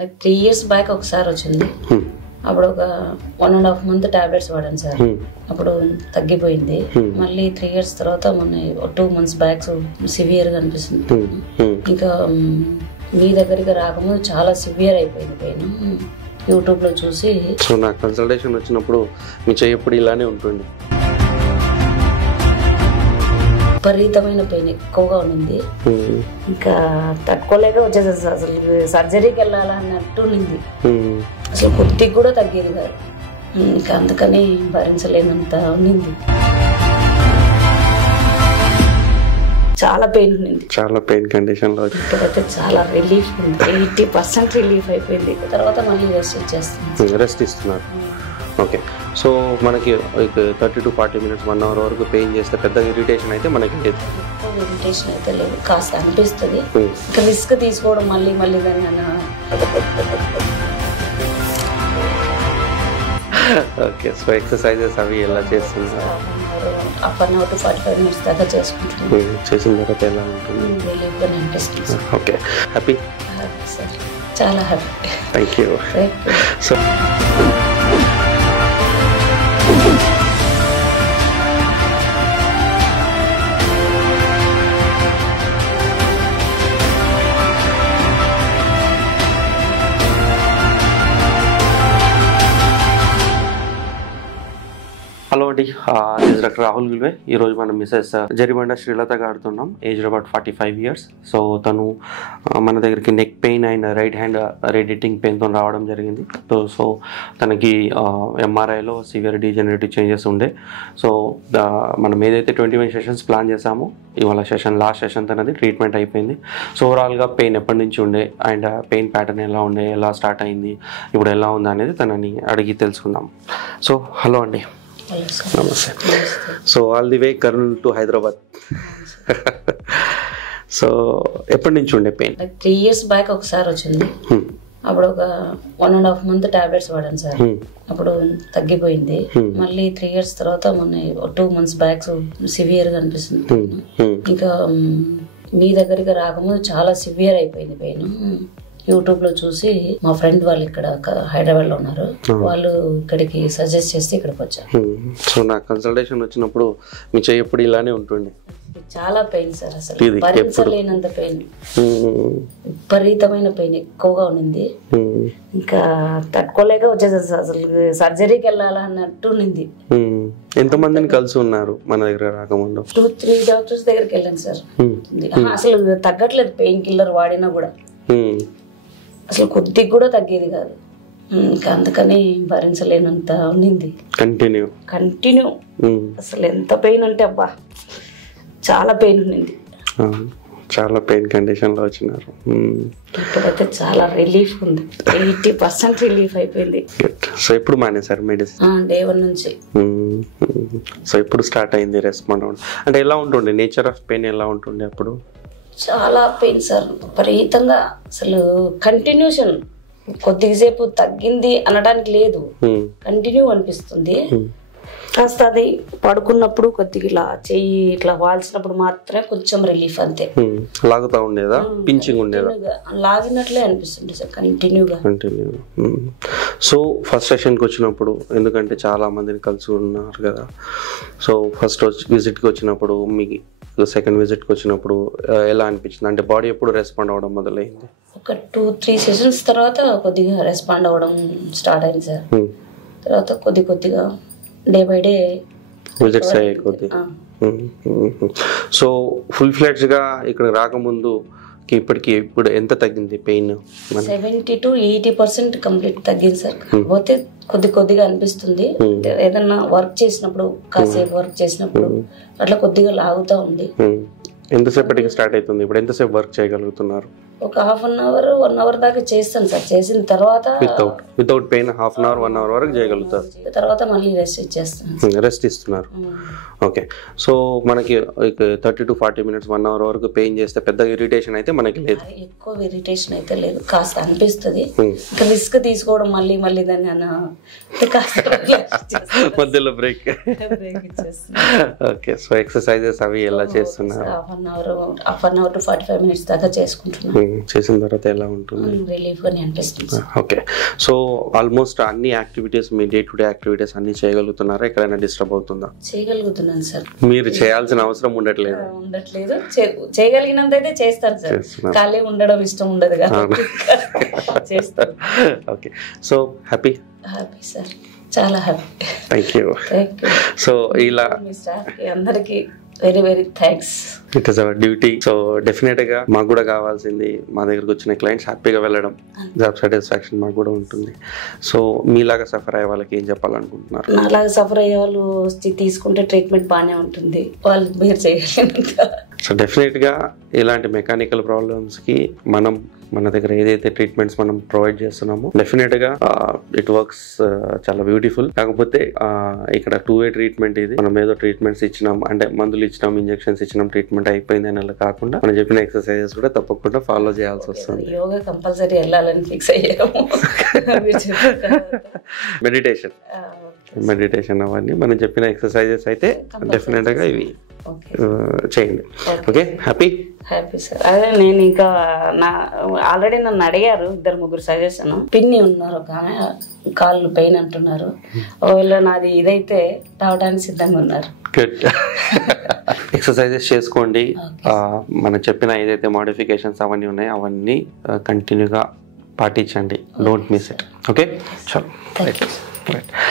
Like 3 years back ఒకసారి వచ్చింది. అప్పుడు ఒక 1.5 month టాబ్లెట్స్ వాడాను సార్. అప్పుడు తగ్గిపోయింది. మళ్ళీ 3 years తర్వాత మొన్న 2 months బ్యాక్ సివియర్ గా అనిపిస్తుంది. ఇంకా మీ దగ్గరికి రాకముందు చాలా సివియర్ అయిపోయింది పెయిన్. యూట్యూబ్ లో చూసి సో నా కన్సల్టేషన్ వచ్చినప్పుడు మీ చెయ్యి ఎప్పుడు ఇలానే ఉంటుంది. విపరీతమైన పెయిన్ ఎక్కువగా ఉంది. ఇంకా తట్టుకోలేక వచ్చేసి అసలు సర్జరీకి వెళ్ళాలన్నట్టు ఉంది. అసలు కొద్దిగా కూడా తగ్గేది కాదు. ఇంకా అందుకని భరించలేనంత ఉన్నింది. చాలా పెయిన్ ఉంది. చాలా పెయిన్ కండిషన్ లో ఇప్పుడైతే చాలా రిలీఫ్ ఉంది. 80% రిలీఫ్ అయిపోయింది. తర్వాత మళ్ళీ రెస్ట్ ఇచ్చేస్తుంది. రెస్ట్ ఇస్తున్నారు. ఓకే. సో మనకి 30 to 40 minutes 1 hour వరకు పెయిన్ చేస్తే పెద్ద ఇరిటేషన్ అయితే మనకి లేదు. ఇరిటేషన్ అయితే లేదు, కాస్త అనిపిస్తుంది. ఇంకా రిస్క్ తీసుకోవడం మళ్ళీ దాన్ని ఓకే. సో ఎక్సర్సైజెస్ అవి ఎలా చేస్తున్నారు? 1/2 to 45 minutes దాకా చేసుకుంటున్నాను. చేసిన తర్వాత ఎలా ఉంటుంది? రిలీఫ్గా అనిపిస్తుంది. ఓకే. హ్యాపీ? సార్ చాలా happy. Thank you. So hello అండి, దిస్ డాక్టర్ రాహుల్ గుల్వే. ఈరోజు మనం మిసెస్ జరిబండ శ్రీలత గారుతున్నాం. Age about 45 years. సో తను మన దగ్గరికి neck pain and right hand radiating పెయిన్తో రావడం జరిగింది. సో తనకి ఎంఆర్ఐలో సివియర్ డీజనరేటివ్ చేంజెస్ ఉండే. సో మనం ఏదైతే 21 sessions ప్లాన్ చేసామో ఇవాళ లాస్ట్ సెషన్ తనది ట్రీట్మెంట్ అయిపోయింది. సో ఓవరాల్గా పెయిన్ ఎప్పటి నుంచి ఉండే అండ్ పెయిన్ ప్యాటర్న్ ఎలా ఉండే, ఎలా స్టార్ట్ అయింది, ఇప్పుడు ఎలా ఉంది అనేది తనని అడిగి తెలుసుకుందాం. సో హలో అండి. నమస్తే. So all the way Kurnool to Hyderabad. So ఎప్పటి నుంచి ఉండే పెయిన్? 3 years బ్యాక్ ఒకసారి వచ్చింది. అప్పుడు ఒక 1.5 month టాబ్లెట్స్ వాడాను సార్. అప్పుడు తగ్గిపోయింది. మళ్ళీ 3 years తర్వాత మొన్న 2 months బ్యాక్ సివియర్ గా అనిపిస్తుంది. ఇంకా మీ దగ్గరికి రాకముందు చాలా సివియర్ అయిపోయింది పెయిన్. యూట్యూబ్ లో చూసి మా ఫ్రెండ్ వాళ్ళు ఇక్కడ హైదరాబాద్ లో ఉన్నారు, వాళ్ళు ఇక్కడికి సజెస్ట్ చేస్తే ఇక్కడికి వచ్చారు. సో నా కన్సల్టేషన్ వచ్చినప్పుడు మీ చెయ్యి ఎప్పుడు ఇలానే ఉంటుంది. చాలా పెయిన్ సార్, అసలు భరించలేనంత పెయిన్, విపరీతమైన పెయిన్ ఎక్కువగా ఉన్నింది. ఇంకా తట్టుకోలేక వచ్చేసి అసలు సర్జరీకి వెళ్ళాలన్నట్టు ఉన్నింది. ఎంతమందిని కలిసి ఉన్నారు మన దగ్గర రాకముందు? 2-3 డాక్టర్స్ దగ్గరికి వెళ్ళాను సార్. అసలు తగ్గట్లేదు, పెయిన్ కిల్లర్ వాడినా కూడా అసలు కొద్దిగా కూడా తగ్గేది కాదు. ఇంకా అందుకని భరించలేనంత ఉన్నింది. కంటిన్యూ అసలు ఎంత పెయిన్ అంటే అబ్బా చాలా పెయిన్ ఉన్నింది. చాలా పెయిన్ కండిషన్ లో వచ్చినారు. ఇప్పుడైతే చాలా రిలీఫ్ ఉంది. 80% రిలీఫ్ అయిపోయింది. సో ఎప్పుడు మానేసారు మెడిసిన్? Day 1 నుంచి. సో ఎప్పుడు స్టార్ట్ అయింది రెస్పాండ్ అవ్వడం? అంటే ఎలా ఉంటుండే నేచర్ ఆఫ్ పెయిన్, ఎలా ఉంటుండే అప్పుడు? చాలా పెయిన్ సార్, విపరీతంగా. అసలు కంటిన్యూషన్, కొద్దిసేపు తగ్గింది అనడానికి లేదు, కంటిన్యూ అనిపిస్తుంది. కాస్త అది పడుకున్నప్పుడు కొద్దిగా ఇలా చెయ్యి ఇట్లా వాల్చినప్పుడు మాత్రమే కొంచెం రిలీఫ్, అంతే. లాగుతా ఉండేదా? పించింగ్ ఉండేదా? లాగినట్లే అనిపిస్తుంది సార్ కంటిన్యూగా. సో ఫస్ట్ సెషన్కి వచ్చినప్పుడు, ఎందుకంటే చాలా మందిని కలిసి ఉన్నారు కదా, సో ఫస్ట్ విజిట్కి వచ్చినప్పుడు మీకు సెకండ్ విజిట్కి వచ్చినప్పుడు ఎలా అనిపించింది? అంటే బాడీ ఎప్పుడు రెస్పాండ్ అవ్వడం మొదలైంది? ఒక 2-3 sessions తర్వాత కొద్దిగా రెస్పాండ్ అవ్వడం స్టార్ట్ అయింది సార్. తర్వాత కొద్దిగా డే బై డే విజిట్స్ అయ్యే కొద్ది. సో ఫుల్ ఫ్లెడ్జ్ గా ఇక్కడ రాకముందు ఇప్పుడు ఎంత తగ్గింది పెయిన్? 70 to 80% కంప్లీట్ తగ్గింది సార్. కాకపోతే కొద్దిగా అనిపిస్తుంది. ఏదన్నా వర్క్ చేసినప్పుడు, కాసేపు వర్క్ చేసినప్పుడు అట్లా కొద్దిగా లాగుతా ఉంది. ఎంతసేపటికి స్టార్ట్ అవుతుంది ఇప్పుడు? ఎంతసేపు వర్క్ చేయగలుగుతున్నారు? ఒక 1/2 hour 1 hour దాకా చేస్తాను సార్. చేసిన తర్వాత వితౌట్ పెయిన్ 1/2 hour 1 hour వరకు చేయగలుగుతారు. తర్వాత మళ్ళీ రెస్ట్ ఇచ్చేస్తాను. రెస్ట్ ఇస్తున్నారు. ఓకే. సో మనకి 30 to 40 minutes 1 hour వరకు పెయిన్ చేస్తే పెద్ద ఇరిటేషన్ అయితే మనకి లేదు. ఎక్కువ ఇరిటేషన్ అయితే లేదు, కాస్త అనిపిస్తుంది. ఇంకా రిస్క్ తీసుకోవడం మళ్ళీ మళ్ళీ దాన్ని మధ్యలో బ్రేక్ ఓకే. సో ఎక్సర్సైజెస్ అవి ఎలా చేస్తున్నారు? Half an hour to 45 minutes దాకా చేసుకుంటున్నాను. చేసిన తర్వాత ఎలా ఉంటుంది? రిలీఫ్ గా అనిపిస్తుంది. ఓకే. సో ఆల్మోస్ట్ అన్ని activities, me day to day activities అన్ని చేయగలుగుతున్నారా? ఎక్కడైనా డిస్టర్బ్ అవుతుందా? చేయగలుగుతున్నాను సార్. మీరు చేయాల్సిన అవసరం ఉండట్లేదు. చేయగలిగినంత అయితే చేస్తాను సార్. ఖాళీ ఉండడం ఇష్టం ఉండదు కాబట్టి చేస్తాను. ఓకే. సో హ్యాపీ సార్, చాలా హ్యాపీ. Thank you. సో ఇలా మీ స్టాఫ్ కి అందరికి very very thanks. It is our duty. So definite గా మాకు కూడా కావాల్సింది మా దగ్గరకు వచ్చిన క్లయింట్స్ హ్యాపీగా వెళ్ళడం, జాబ్ సాటిస్ఫాక్షన్ మాకు కూడా ఉంటుంది. సో మీలాగా సఫర్ అయ్యే వాళ్ళకి ఏం చెప్పాలనుకుంటున్నారు? నాలాగా సఫర్ అయ్యే వాళ్ళు తీసుకుంటే ట్రీట్మెంట్ బాగానే ఉంటుంది, వాళ్ళు మీరు చేయగలిగినంత. సో డెఫినెట్ గా ఇలాంటి మెకానికల్ ప్రాబ్లమ్స్ కి మన దగ్గర ఏదైతే ట్రీట్మెంట్స్ మనం ప్రొవైడ్ చేస్తున్నామో డెఫినెట్ గా ఇట్ వర్క్స్ చాలా బ్యూటిఫుల్. కాకపోతే ఇక్కడ 2-way ట్రీట్మెంట్. ఇది మనం ఏదో ట్రీట్మెంట్స్ ఇచ్చినాం అంటే మందులు ఇచ్చినాం, ఇంజెక్షన్స్ ఇచ్చినాం, ట్రీట్మెంట్ అయిపోయింది అని కాకుండా మనం చెప్పిన ఎక్సర్సైజెస్ కూడా తప్పకుండా ఫాలో చేయాల్సి వస్తుంది. యోగా కంపల్సరీ వెళ్ళాలని ఫిక్స్ అయ్యాము. మెడిటేషన్ అవన్నీ మనం చెప్పిన ఎక్సర్సైజెస్ అయితే డెఫినెట్ గా ఇవి చేయండి. ఓకే. Happy sir. అదే నేను ఇంకా ఆల్రెడీ నన్ను అడిగారు 2-3 సజెషన్. పిన్ని ఉన్నారు, ఒక కాళ్ళు పెయిన్ అంటున్నారు. ఒకవేళ నాది ఇదైతే రావడానికి సిద్ధంగా ఉన్నారు. ఎక్సర్సైజెస్ చేసుకోండి. మనం చెప్పిన ఏదైతే మోడిఫికేషన్స్ అవన్నీ ఉన్నాయో అవన్నీ కంటిన్యూగా పాటించండి. Don't miss it. ఓకే. చలో.